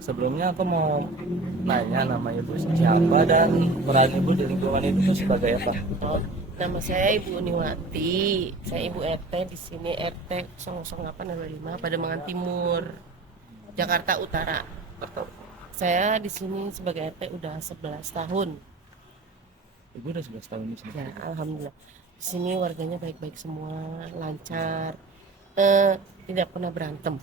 Sebelumnya aku mau nanya nama ibu siapa dan peran ibu di lingkungan itu tuh sebagai apa? Oh, nama saya Ibu Niwati. Saya Ibu RT di sini RT 00805 Pademangan Timur, Jakarta Utara. Atau Saya di sini sebagai RT udah 11 tahun. ibu udah 11 tahun di sini. Ya, alhamdulillah. Di sini warganya baik-baik semua, lancar. Tidak pernah berantem.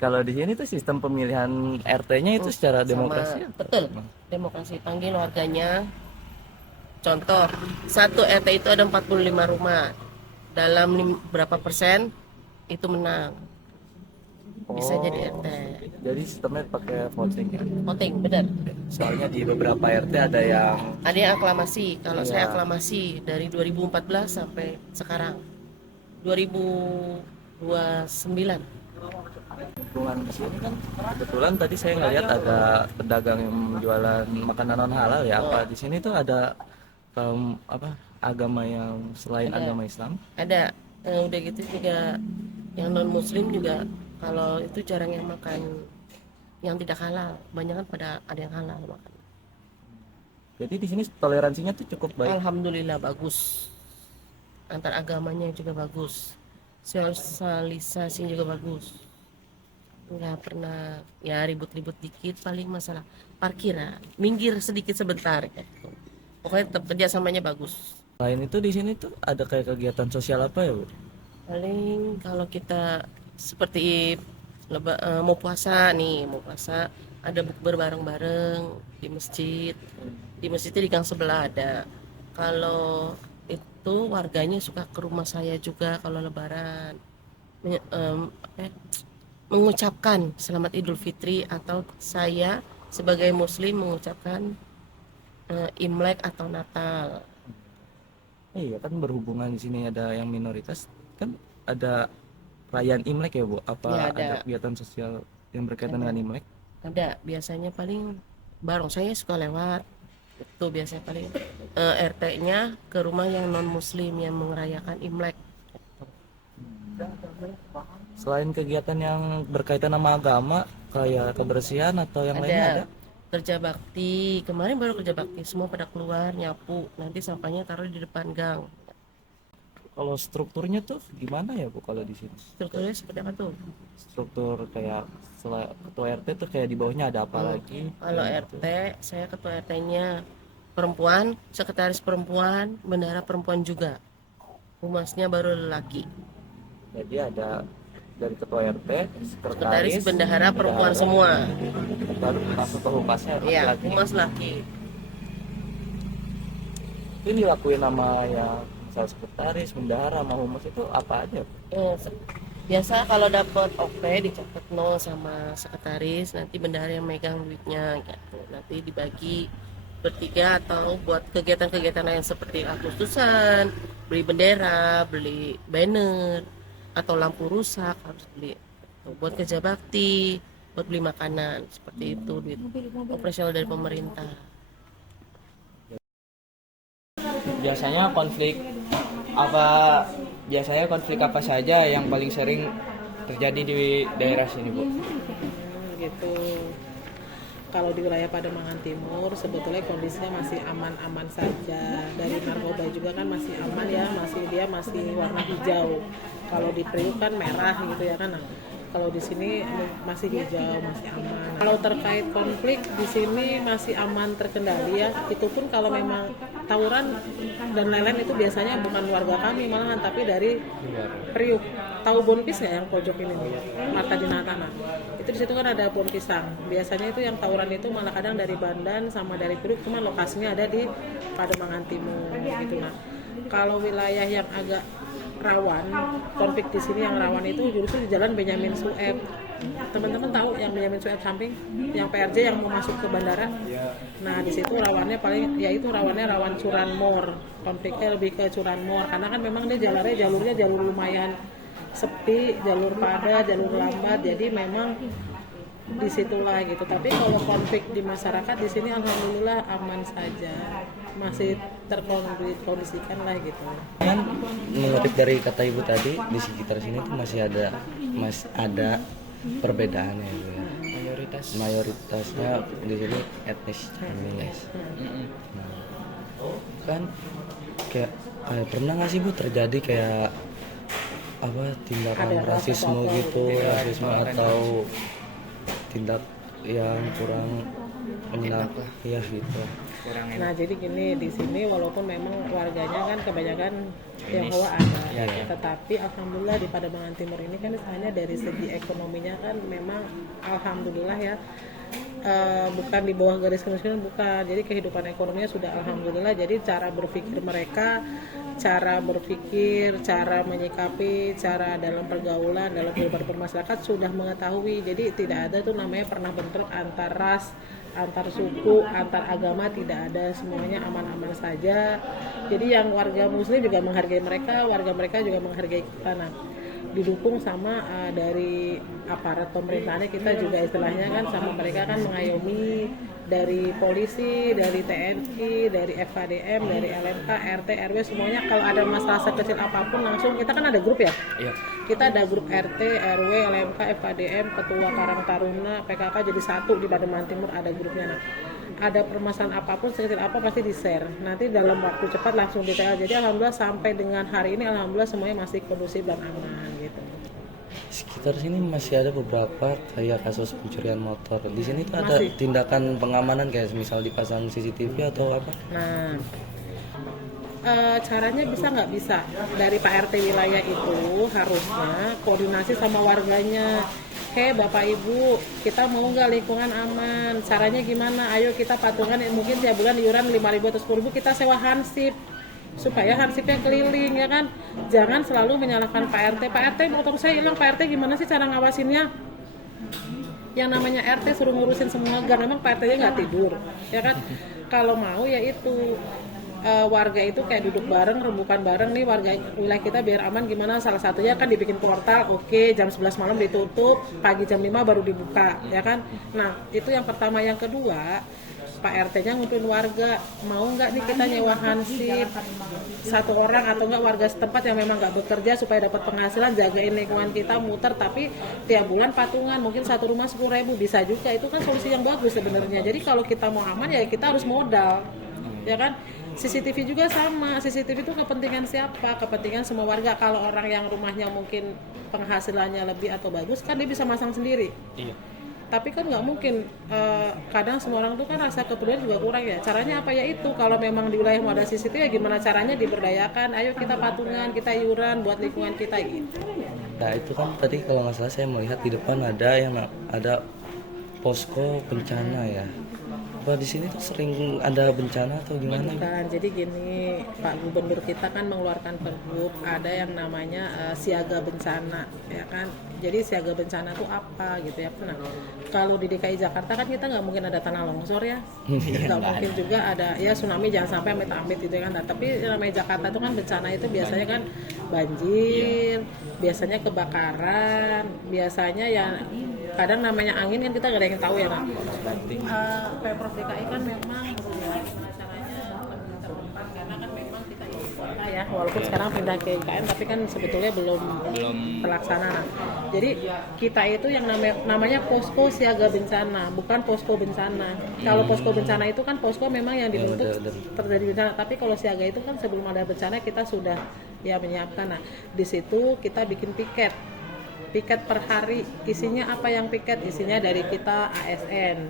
Kalau di sini tuh sistem pemilihan RT-nya itu secara Sama demokrasi atau betul. gimana? Demokrasi panggil warganya. Contoh, satu RT itu ada 45 rumah. Dalam berapa persen itu menang. Bisa jadi RT. Jadi sistemnya pakai voting ya. Voting, benar. Soalnya di beberapa RT ada yang Ada yang aklamasi. Kalau saya ya aklamasi dari 2014 sampai sekarang 2029. lingkungan di sini kan kebetulan tadi saya ngeliat ada pedagang yang jualan makanan non halal ya. Apa di sini tuh ada apa agama yang selain Ada, agama Islam? ada. Udah gitu juga yang non Muslim juga kalau itu jarang yang makan yang tidak halal. Banyak kan pada ada yang halal makan. Jadi di sini toleransinya tuh cukup baik. Alhamdulillah bagus. Antar agamanya juga bagus. Sosialisasi juga bagus. Nggak pernah ya ribut-ribut dikit, paling masalah parkiran minggir sedikit sebentar gitu. Pokoknya tetap kerjasamanya bagus. Selain itu di sini tuh ada kayak kegiatan sosial apa ya, Bu? Paling kalau kita seperti mau puasa nih, mau puasa ada bukber bareng-bareng di masjid. Di masjidnya di gang sebelah ada. Kalau itu warganya suka ke rumah saya juga kalau lebaran. Apa ya, mengucapkan selamat Idul Fitri atau saya sebagai muslim mengucapkan Imlek atau Natal. Iya kan berhubungan di sini ada yang minoritas kan ada perayaan Imlek ya, Bu? Apa Ya ada ada, kegiatan sosial yang berkaitan ada, dengan Imlek? ada. Biasanya paling bareng saya suka lewat. Itu biasanya paling RT-nya ke rumah yang non muslim yang merayakan Imlek. Selain kegiatan yang berkaitan sama agama kayak kebersihan atau yang lainnya ada? Ada kerja bakti. Kemarin baru kerja bakti, semua pada keluar nyapu. Nanti sampahnya taruh di depan gang. Kalau strukturnya tuh gimana ya, Bu, kalau di sini? Strukturnya seperti apa tuh? Struktur kayak ketua RT tuh kayak di bawahnya ada apa lagi? Kalau Kayak gitu. RT, saya ketua RT-nya perempuan, sekretaris perempuan, bendahara perempuan juga. Humasnya baru lelaki. Jadi ada dari ketua RT, Sekretaris sekretaris, bendahara perempuan bendahara, semua. baru masuk ke humasnya Iya, laki-laki. humas laki. Ini dilakuin nama yang misalnya sekretaris, bendahara, sama humas itu apa aja? Biasa kalau dapat OP dicatat nol sama sekretaris, nanti bendahara yang megang duitnya gitu. Nanti dibagi bertiga atau buat kegiatan-kegiatan lain seperti Agustusan, beli bendera, beli banner, atau lampu rusak harus beli. Buat kerja bakti, buat beli makanan seperti itu duit operasional dari pemerintah. Biasanya konflik apa biasanya konflik apa saja yang paling sering terjadi di daerah sini, Bu? Gitu. Kalau di wilayah Pademangan Timur sebetulnya kondisinya masih aman-aman saja. Dari narkoba juga kan masih aman ya, masih warna hijau. Kalau di Priuk kan merah gitu ya kan. Nah, kalau di sini masih hijau, masih aman. Kalau terkait konflik di sini masih aman terkendali ya. Itu pun kalau memang tawuran dan lain-lain itu biasanya bukan warga kami malahan tapi dari Priuk. Tahu Bonpis nggak yang pojok ini nih? Marta Dinatana. Itu di situ kan ada pohon pisang. Biasanya itu yang tawuran itu malah kadang dari Bandan sama dari Priuk, cuma lokasinya ada di Pademangan Timur gitu. Nah, kalau wilayah yang agak rawan konflik di sini yang rawan itu justru di Jalan Benyamin Sueb. Teman-teman tahu yang Benyamin Sueb samping yang PRJ yang mau masuk ke bandara. Nah, di situ rawannya paling yaitu rawan curanmor. Konfliknya lebih ke curanmor karena kan memang dia jalurnya jalur lumayan sepi, jalur padat, jalur lambat. Jadi memang disitulah gitu. Tapi kalau konflik di masyarakat di sini alhamdulillah aman saja, masih terkondisikan lah gitu. Kan mengutip dari kata ibu tadi di sekitar sini tuh masih ada perbedaannya gitu ya. mayoritasnya di sini etnis Chinese. Nah, kan kayak pernah nggak sih Bu terjadi kayak apa tindakan Ada rasa rasisme apa gitu, gitu. rasisme atau tindak yang kurang menyenangkan Enak lah. ya gitu. kurang Nah enak. jadi gini, di sini walaupun memang warganya kan kebanyakan Chinese. Tionghoa ada, Iya, iya. tetapi alhamdulillah di Pademangan Timur ini kan hanya dari segi ekonominya kan memang alhamdulillah ya, bukan di bawah garis kemiskinan, bukan. Jadi kehidupan ekonominya sudah alhamdulillah. Jadi cara berpikir mereka, cara menyikapi, cara dalam pergaulan, dalam kehidupan bermasyarakat sudah mengetahui. Jadi tidak ada tuh namanya pernah bentrok antar ras, antar suku, antar agama, tidak ada, semuanya aman-aman saja. Jadi yang warga muslim juga menghargai mereka, warga mereka juga menghargai kita. Nah, didukung sama dari aparat pemerintahannya, kita juga istilahnya kan sama mereka kan mengayomi, dari polisi, dari TNI, dari FKDM, dari LMK, RT, RW, semuanya kalau ada masalah sekecil apapun langsung, kita kan ada grup ya, Iya. kita ada grup RT, RW, LMK, FKDM, Ketua Karang Taruna, PKK jadi satu di Pademangan Timur ada grupnya. Nah, ada permasalahan apapun sekecil apa pasti di share. Nanti dalam waktu cepat langsung detail. Jadi alhamdulillah sampai dengan hari ini alhamdulillah semuanya masih kondusif dan aman gitu. Sekitar sini masih ada beberapa kayak kasus pencurian motor. Di sini tuh ada Masih. tindakan pengamanan kayak misal dipasang CCTV atau apa? Nah, caranya bisa nggak bisa dari Pak RT wilayah itu harusnya koordinasi sama warganya. Bapak Ibu, kita mau nggak lingkungan aman? Caranya gimana? Ayo kita patungan, mungkin tiap bulan iuran 5.000 atau 10.000 kita sewa hansip supaya hansipnya keliling ya kan. Jangan selalu menyalahkan Pak RT. Pak RT motor saya hilang, Pak RT gimana sih cara ngawasinnya? Yang namanya RT suruh ngurusin semua gang, memang Pak RT-nya nggak tidur ya kan. Kalau mau ya itu warga itu kayak duduk bareng, rembukan bareng nih warga wilayah kita biar aman gimana. Salah satunya kan dibikin portal, oke, jam 11 malam ditutup, pagi jam 5 baru dibuka ya kan. Nah itu yang pertama. Yang kedua, Pak RT-nya ngumpulin warga, mau nggak nih kita nyewa hansip satu orang atau enggak warga setempat yang memang nggak bekerja supaya dapat penghasilan, jagain lingkungan kita muter, tapi tiap bulan patungan, mungkin satu rumah 10.000 bisa juga. Itu kan solusi yang bagus sebenarnya. Jadi kalau kita mau aman ya kita harus modal ya kan. CCTV juga sama, CCTV itu kepentingan siapa? Kepentingan semua warga. Kalau orang yang rumahnya mungkin penghasilannya lebih atau bagus kan dia bisa masang sendiri. Iya. Tapi kan nggak mungkin, kadang semua orang tuh kan rasa kepedulian juga kurang ya. Caranya apa ya itu, kalau memang di wilayah mau ada CCTV ya gimana caranya diberdayakan. Ayo kita patungan, kita iuran buat lingkungan kita gitu. Nah itu kan tadi kalau nggak salah saya melihat di depan ada posko bencana ya. Apa di sini tuh sering ada bencana atau gimana? Bukan, jadi gini, Pak Gubernur kita kan mengeluarkan pergub, ada yang namanya siaga bencana, ya kan. Jadi siaga bencana itu apa gitu ya. Nah, kalau di DKI Jakarta kan kita nggak mungkin ada tanah longsor ya, nggak mungkin juga ada ya tsunami, jangan sampai amit-amit gitu kan. Nah, tapi yang namanya Jakarta itu kan bencana itu biasanya kan banjir, biasanya kebakaran, biasanya ya kadang namanya angin kan kita nggak ada yang tahu ya. Nah, Pemprov DKI kan memang berusaha gimana caranya terdepan, karena kan memang kita ibu kota ya, walaupun sekarang pindah ke IKN tapi kan sebetulnya belum terlaksana. Nah, jadi kita itu yang namanya posko siaga bencana, bukan posko bencana. Kalau posko bencana itu kan posko memang yang dibentuk terjadi bencana, tapi kalau siaga itu kan sebelum ada bencana kita sudah ya menyiapkan. Nah, di situ kita bikin piket per hari. Isinya apa yang piket? Isinya dari kita ASN,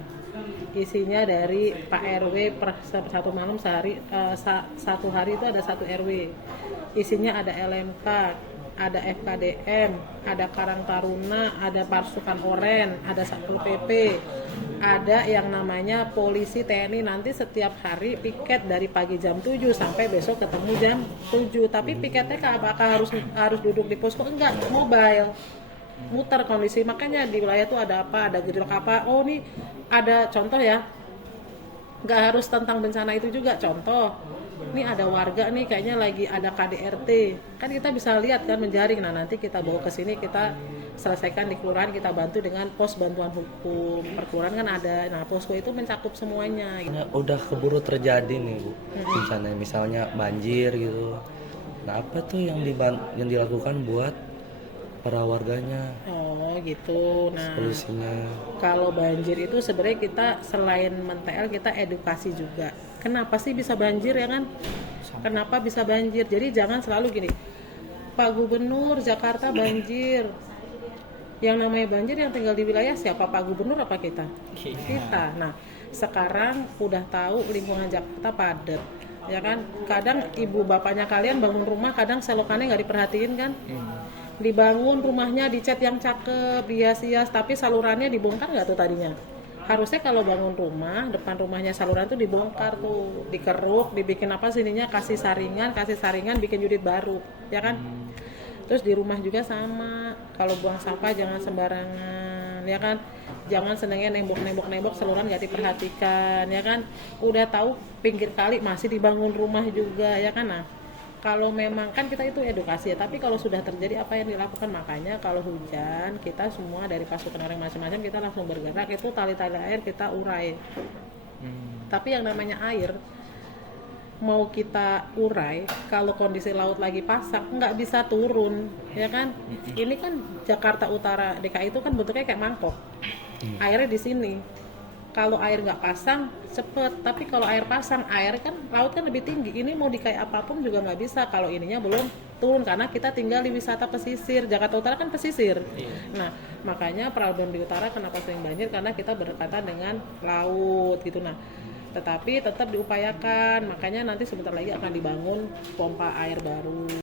isinya dari Pak RW per satu malam sehari, satu hari itu ada satu RW. Isinya ada LMK, ada FKDM, ada Karang Taruna, ada Pasukan Oren, ada Satpol PP, ada yang namanya polisi TNI. Nanti setiap hari piket dari pagi jam 7 sampai besok ketemu jam 7. Tapi piketnya apakah harus duduk di posko? Enggak, mobile, muter kondisi. Makanya di wilayah tuh ada apa, ada gejolak apa, oh nih ada contoh ya, nggak harus tentang bencana itu juga. Contoh, nih ada warga nih kayaknya lagi ada KDRT, kan kita bisa lihat kan, menjaring. Nah nanti kita bawa ke sini, kita selesaikan di kelurahan, kita bantu dengan pos bantuan hukum perkelurahan kan ada. Nah posko itu mencakup semuanya gitu. Udah keburu terjadi nih Bu, bencana misalnya banjir gitu. Nah apa tuh yang dilakukan buat para warganya Oh gitu. Nah, solusinya. kalau banjir itu sebenarnya kita selain men-TL kita edukasi juga. Kenapa sih bisa banjir ya kan? Kenapa bisa banjir? Jadi jangan selalu gini. Pak Gubernur Jakarta banjir. Yang namanya banjir yang tinggal di wilayah siapa? Pak Gubernur apa kita? Kita. Nah, sekarang udah tahu lingkungan Jakarta padat. Ya kan? Kadang ibu bapaknya kalian bangun rumah, kadang selokannya nggak diperhatiin kan? Dibangun rumahnya dicat yang cakep, dihias-hias, tapi salurannya dibongkar nggak tuh tadinya? Harusnya kalau bangun rumah, depan rumahnya saluran tuh dibongkar tuh, dikeruk, dibikin apa sininya, kasih saringan, bikin unit baru, ya kan? Terus di rumah juga sama, kalau buang sampah jangan sembarangan, ya kan? Jangan senengnya nembok saluran nggak diperhatikan, ya kan? Udah tahu pinggir kali masih dibangun rumah juga, ya kan? Nah, kalau memang kan kita itu edukasi ya, tapi kalau sudah terjadi apa yang dilakukan, makanya kalau hujan kita semua dari pasukan orang macam-macam kita langsung bergerak, itu tali-tali air kita urai. Tapi yang namanya air mau kita urai kalau kondisi laut lagi pasang nggak bisa turun, ya kan? Ini kan Jakarta Utara DKI itu kan bentuknya kayak mangkok, airnya di sini. Kalau air nggak pasang cepet, tapi kalau air pasang, air kan laut kan lebih tinggi. Ini mau dikayak apapun juga nggak bisa kalau ininya belum turun, karena kita tinggal di wisata pesisir. Jakarta Utara kan pesisir. Nah, makanya problem di utara kenapa sering banjir, karena kita berdekatan dengan laut gitu. Nah, tetapi tetap diupayakan, makanya nanti sebentar lagi akan dibangun pompa air baru